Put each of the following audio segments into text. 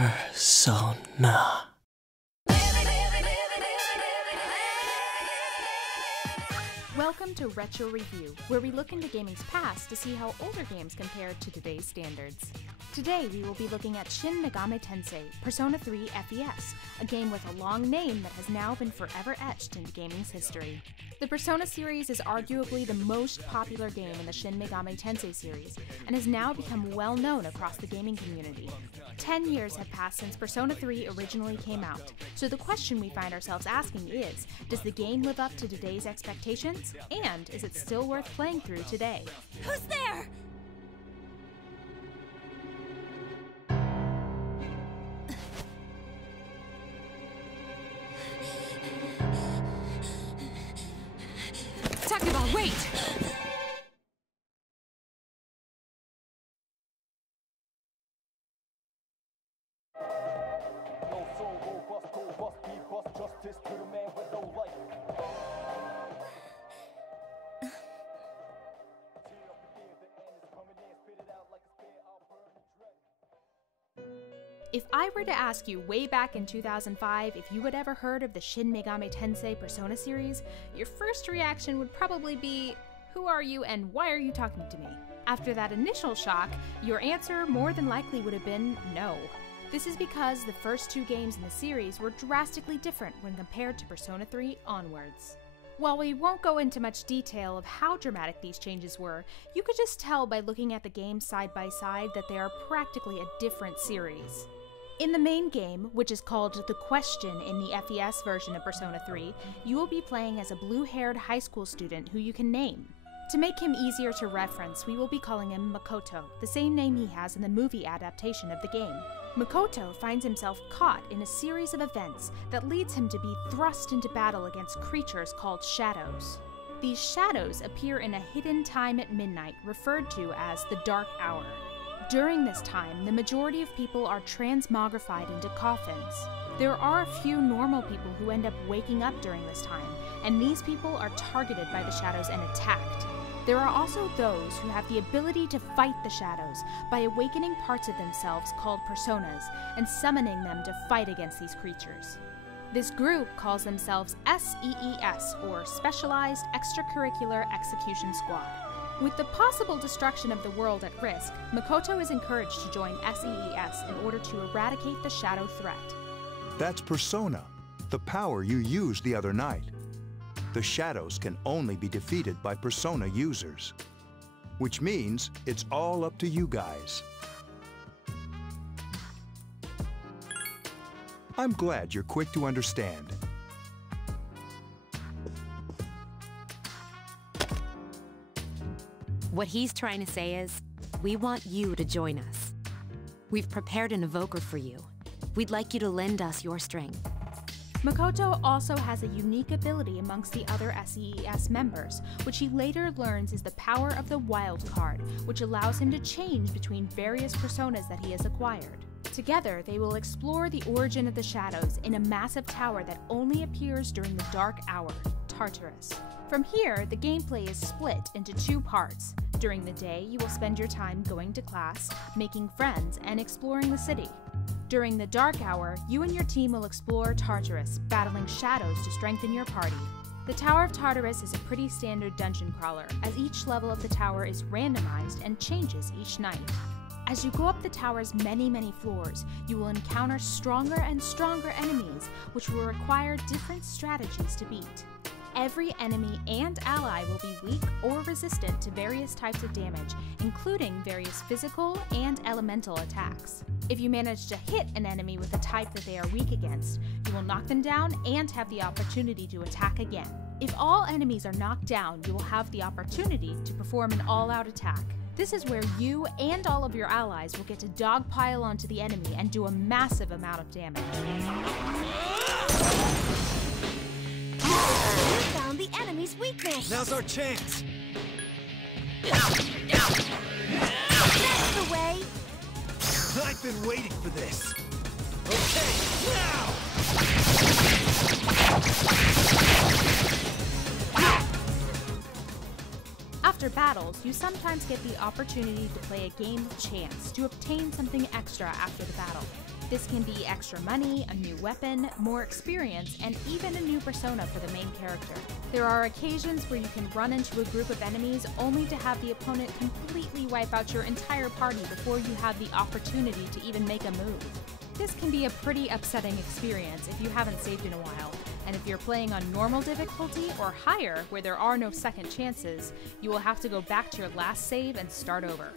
Persona. Welcome to Retro Review, where we look into gaming's past to see how older games compare to today's standards. Today we will be looking at Shin Megami Tensei, Persona 3 FES, a game with a long name that has now been forever etched into gaming's history. The Persona series is arguably the most popular game in the Shin Megami Tensei series, and has now become well known across the gaming community. 10 years have passed since Persona 3 originally came out, so the question we find ourselves asking is, does the game live up to today's expectations? And is it still worth playing through today? Who's there? Takeba, wait! If I were to ask you way back in 2005 if you had ever heard of the Shin Megami Tensei Persona series, your first reaction would probably be, who are you and why are you talking to me? After that initial shock, your answer more than likely would have been no. This is because the first two games in the series were drastically different when compared to Persona 3 onwards. While we won't go into much detail of how dramatic these changes were, you could just tell by looking at the games side by side that they are practically a different series. In the main game, which is called The Question in the FES version of Persona 3, you will be playing as a blue-haired high school student who you can name. To make him easier to reference, we will be calling him Makoto, the same name he has in the movie adaptation of the game. Makoto finds himself caught in a series of events that leads him to be thrust into battle against creatures called shadows. These shadows appear in a hidden time at midnight referred to as the Dark Hour. During this time, the majority of people are transmogrified into coffins. There are a few normal people who end up waking up during this time, and these people are targeted by the shadows and attacked. There are also those who have the ability to fight the shadows by awakening parts of themselves called personas and summoning them to fight against these creatures. This group calls themselves SEES, or Specialized Extracurricular Execution Squad. With the possible destruction of the world at risk, Makoto is encouraged to join SEES in order to eradicate the shadow threat. That's Persona, the power you used the other night. The shadows can only be defeated by Persona users, which means it's all up to you guys. I'm glad you're quick to understand. What he's trying to say is, we want you to join us. We've prepared an evoker for you. We'd like you to lend us your strength. Makoto also has a unique ability amongst the other SEES members, which he later learns is the power of the Wild Card, which allows him to change between various personas that he has acquired. Together, they will explore the origin of the shadows in a massive tower that only appears during the Dark Hour, Tartarus. From here, the gameplay is split into two parts. During the day, you will spend your time going to class, making friends, and exploring the city. During the Dark Hour, you and your team will explore Tartarus, battling shadows to strengthen your party. The Tower of Tartarus is a pretty standard dungeon crawler, as each level of the tower is randomized and changes each night. As you go up the tower's many floors, you will encounter stronger and stronger enemies, which will require different strategies to beat. Every enemy and ally will be weak or resistant to various types of damage, including various physical and elemental attacks. If you manage to hit an enemy with a type that they are weak against, you will knock them down and have the opportunity to attack again. If all enemies are knocked down, you will have the opportunity to perform an all-out attack. This is where you and all of your allies will get to dogpile onto the enemy and do a massive amount of damage. We found the enemy's weakness! Now's our chance! That's the way! I've been waiting for this! Okay, now! After battles, you sometimes get the opportunity to play a game of chance to obtain something extra after the battle. This can be extra money, a new weapon, more experience, and even a new persona for the main character. There are occasions where you can run into a group of enemies only to have the opponent completely wipe out your entire party before you have the opportunity to even make a move. This can be a pretty upsetting experience if you haven't saved in a while, and if you're playing on normal difficulty or higher where there are no second chances, you will have to go back to your last save and start over.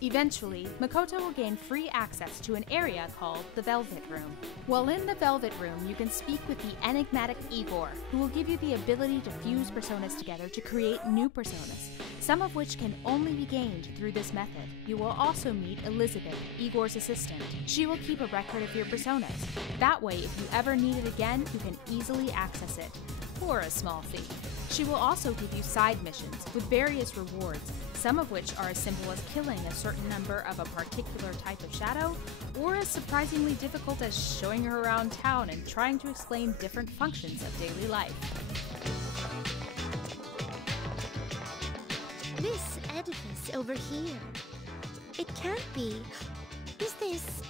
Eventually, Makoto will gain free access to an area called the Velvet Room. While in the Velvet Room, you can speak with the enigmatic Igor, who will give you the ability to fuse personas together to create new personas, some of which can only be gained through this method. You will also meet Elizabeth, Igor's assistant. She will keep a record of your personas. That way, if you ever need it again, you can easily access it, for a small fee. She will also give you side missions with various rewards, some of which are as simple as killing a certain number of a particular type of shadow, or as surprisingly difficult as showing her around town and trying to explain different functions of daily life. This edifice over here. It can't be. Is this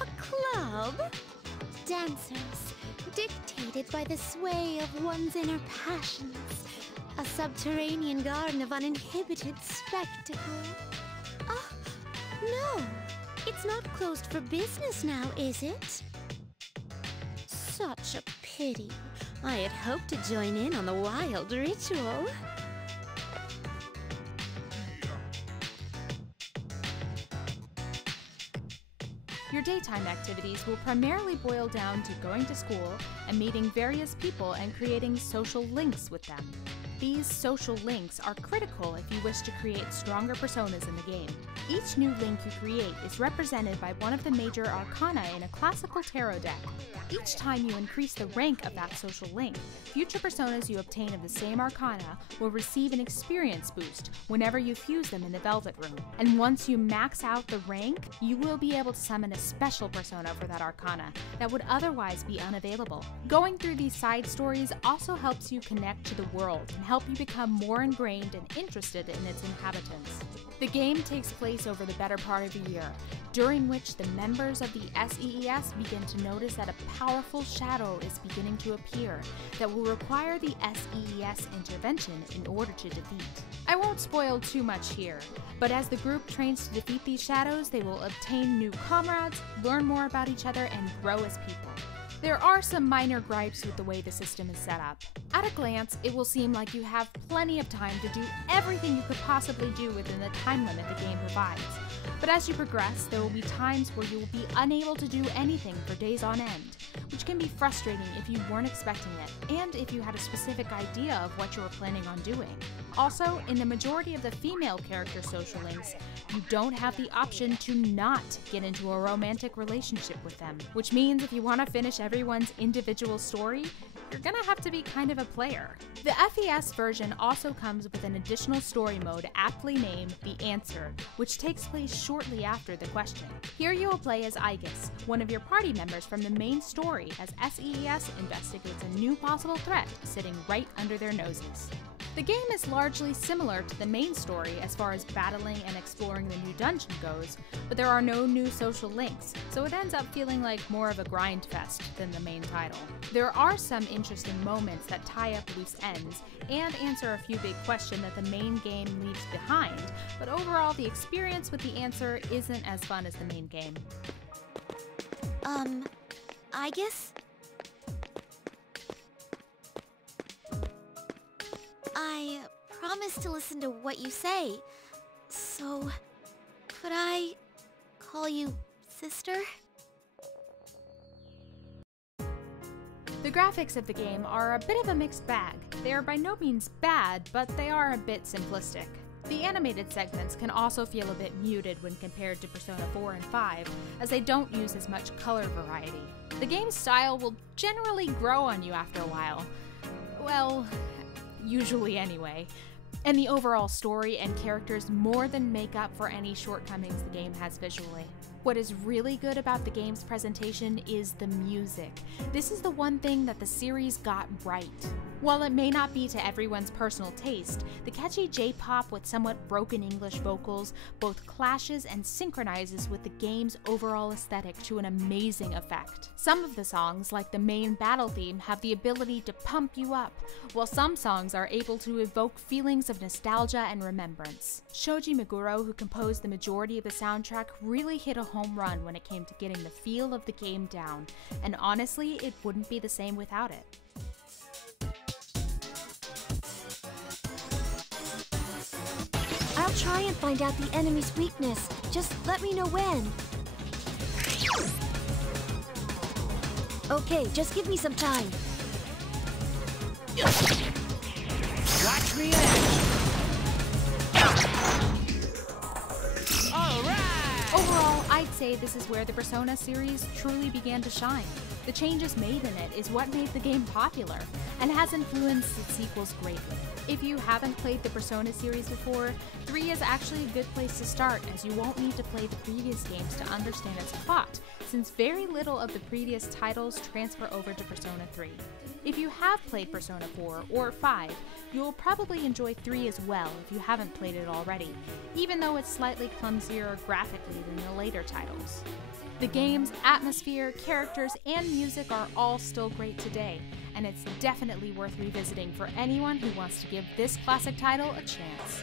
a club? Dancers, dictated by the sway of one's inner passions. A subterranean garden of uninhibited spectacle. Oh, no. It's not closed for business now, is it? Such a pity. I had hoped to join in on the wild ritual. Your daytime activities will primarily boil down to going to school and meeting various people and creating social links with them. These social links are critical if you wish to create stronger personas in the game. Each new link you create is represented by one of the major arcana in a classical tarot deck. Each time you increase the rank of that social link, future personas you obtain of the same arcana will receive an experience boost whenever you fuse them in the Velvet Room. And once you max out the rank, you will be able to summon a special persona for that arcana that would otherwise be unavailable. Going through these side stories also helps you connect to the world and help you become more ingrained and interested in its inhabitants. The game takes place over the better part of a year, during which the members of the SEES begin to notice that a powerful shadow is beginning to appear that will require the SEES intervention in order to defeat. I won't spoil too much here, but as the group trains to defeat these shadows, they will obtain new comrades, learn more about each other, and grow as people. There are some minor gripes with the way the system is set up. At a glance, it will seem like you have plenty of time to do everything you could possibly do within the time limit the game provides. But as you progress, there will be times where you will be unable to do anything for days on end, which can be frustrating if you weren't expecting it, and if you had a specific idea of what you were planning on doing. Also, in the majority of the female character social links, you don't have the option to not get into a romantic relationship with them, which means if you want to finish everyone's individual story, you're gonna have to be kind of a player. The FES version also comes with an additional story mode aptly named The Answer, which takes place shortly after the question. Here you will play as Aigis, one of your party members from the main story, as SEES investigates a new possible threat sitting right under their noses. The game is largely similar to the main story as far as battling and exploring the new dungeon goes, but there are no new social links, so it ends up feeling like more of a grind fest than the main title. There are some interesting moments that tie up loose ends and answer a few big questions that the main game leaves behind, but overall the experience with The Answer isn't as fun as the main game. I guess I promise to listen to what you say, so could I call you sister? The graphics of the game are a bit of a mixed bag. They are by no means bad, but they are a bit simplistic. The animated segments can also feel a bit muted when compared to Persona 4 and 5, as they don't use as much color variety. The game's style will generally grow on you after a while. Well, usually anyway. And the overall story and characters more than make up for any shortcomings the game has visually. What is really good about the game's presentation is the music. This is the one thing that the series got right. While it may not be to everyone's personal taste, the catchy J-pop with somewhat broken English vocals both clashes and synchronizes with the game's overall aesthetic to an amazing effect. Some of the songs, like the main battle theme, have the ability to pump you up, while some songs are able to evoke feelings of nostalgia and remembrance. Shoji Meguro, who composed the majority of the soundtrack, really hit a home run when it came to getting the feel of the game down, and honestly, it wouldn't be the same without it. I'll try and find out the enemy's weakness. Just let me know when. Okay, just give me some time. Watch me in action! Alright! Overall, I'd say this is where the Persona series truly began to shine. The changes made in it is what made the game popular, and has influenced its sequels greatly. If you haven't played the Persona series before, 3 is actually a good place to start, as you won't need to play the previous games to understand its plot, since very little of the previous titles transfer over to Persona 3. If you have played Persona 4 or 5, you'll probably enjoy 3 as well if you haven't played it already, even though it's slightly clumsier graphically than the later titles. The game's atmosphere, characters, and music are all still great today, and it's definitely worth revisiting for anyone who wants to give this classic title a chance.